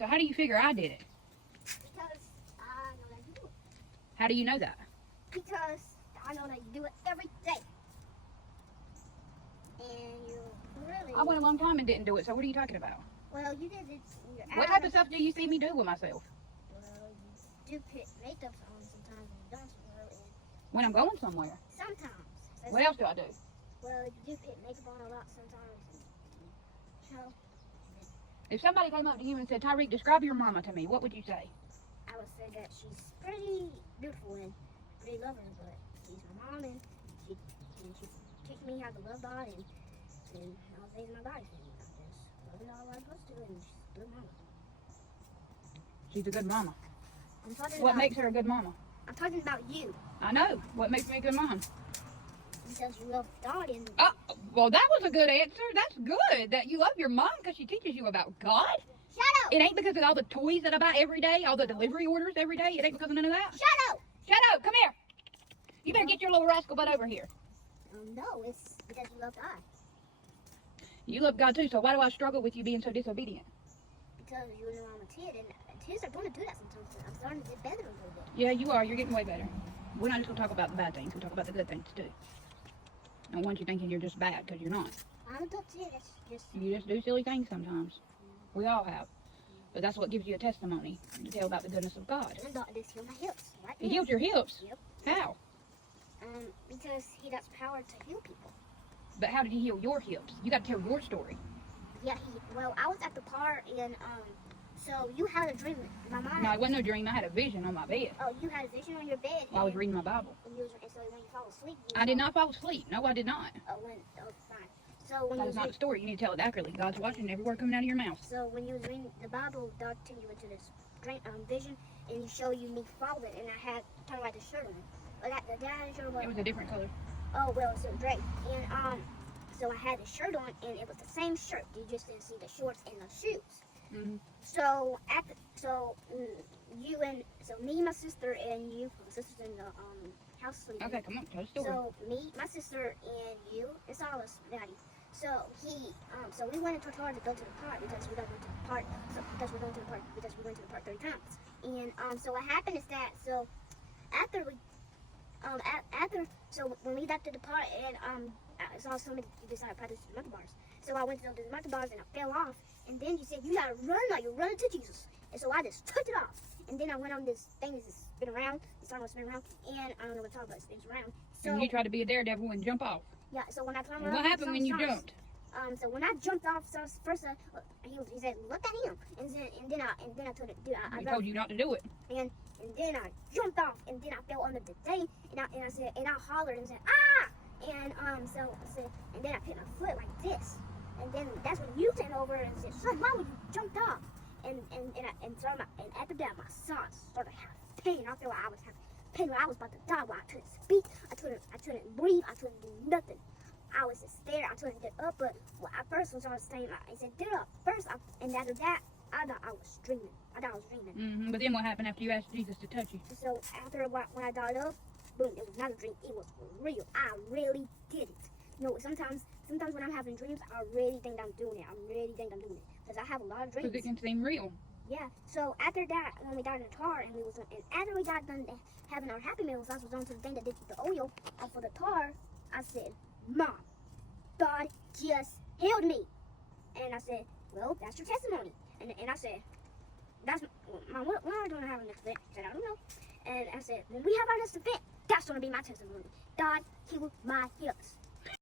So how do you figure I did it? Because I know that you do it. How do you know that? Because I know that you do it every day. And you really... I went a long time and didn't do it, so what are you talking about? Well, you did it in your What type of stuff do you see me do with myself? Well, you do put makeup on sometimes when you don't somewhere. And When I'm going somewhere. sometimes. What else do I do? Well, you do put makeup on a lot sometimes. And, you know, If somebody came up to you and said, Tyreek, describe your mama to me, what would you say? I would say that she's pretty beautiful and pretty loving, but she's my mom and she teach me how to love God and all things in my life. And I just love it all I'm supposed to, and she's a good mama. She's a good mama. I'm talking What about, makes her a good mama? I'm talking about you. I know. What makes me a good mom? Because you love God and Well, that was a good answer. That's good. That you love your mom because she teaches you about God. shut up! It ain't because of all the toys that I buy every day, all the delivery orders every day. It ain't because of none of that. Shut up! Shut up. Come here. You better get your little rascal butt over here. No, it's because you love God. You love God too, so why do I struggle with you being so disobedient? Because you know I'm a kid, and kids are going to do that sometimes. I'm starting to get better a little bit. Yeah, you are. You're getting way better. We're not just going to talk about the bad things. We'll talk about the good things too. I don't want you thinking you're just bad because you're not. I'm a good kid. It's just... You just do silly things sometimes. We all have. But that's what gives you a testimony to tell about the goodness of God. And God just healed my hips. Right He now. healed your hips? Yep. How? Because he has power to heal people. But how did he heal your hips? You got to tell your story. Yeah, well, I was at the park and, so you had a dream. My mom... No, it wasn't no dream. I had a vision on my bed Oh, you had a vision on your bed. while I was reading my Bible. And so when you fall asleep... I did not fall asleep. No, I did not. Oh, fine. So when That you is not the story. You need to tell it accurately. God's watching every word coming out of your mouth. So when you was reading the Bible, God took you into this vision, and He showed you me falling, and I had kind of like the shirt on. But that I didn't show It was a different color. Oh well, it's so great. And so I had the shirt on, and it was the same shirt. You just didn't see the shorts and the shoes. Mm-hmm. So me, my sister, and you. My sister's in the house sleeping. Okay, come on, tell the story. So me, my sister, and you, it's all us, Daddy. So so we went into the car to go to the park because we don't go to the park. Because we went to the park 30 times. And so what happened is that after when we got to the park and I saw somebody decided to practice the monkey bars. So I went to do the monkey bars and I fell off. And then you said you gotta run like you're running to Jesus. And so I just took it off. And then I went on this thing that just spin around. It's starting to spin around. And I don't know what to talk about. It spins around. So And you tried to be a daredevil and jump off. yeah. So when I turned And around, what happened when you jumped? So when I jumped off, so first he said, "Look at him," and then I told him, "Dude, I He told you not to do it. and then I jumped off, and then I fell under the thing, and I said, and I hollered and said, "Ah!" And so I said, and then I put my foot like this, and then that's when you came over and said, "Son, why would you jumped off?" And after that, my socks started having pain. I felt like I was having pain. When I was about to die. While I couldn't speak, I couldn't breathe, I couldn't do nothing. I was just there. I couldn't get up, but at first when I was saying, I said, "Get up!" And after that, I thought I was dreaming. Mm-hmm. But then what happened after you asked Jesus to touch you? So after when I got up, boom, it was not a dream. It was real. I really did it. You know, sometimes when I'm having dreams, I really think I'm doing it. Because I have a lot of dreams. Because it can seem real. Yeah. So after that, when we got in the car and after we got done having our Happy Meals, I was on to the thing that did the oil for the car. I said, "Mom, God just healed me." And I said, "Well, that's your testimony." And I said, "That's Mom. What are we going to have our next event?" She said, "I don't know." And I said, "When we have our next event, that's going to be my testimony. God healed my hips."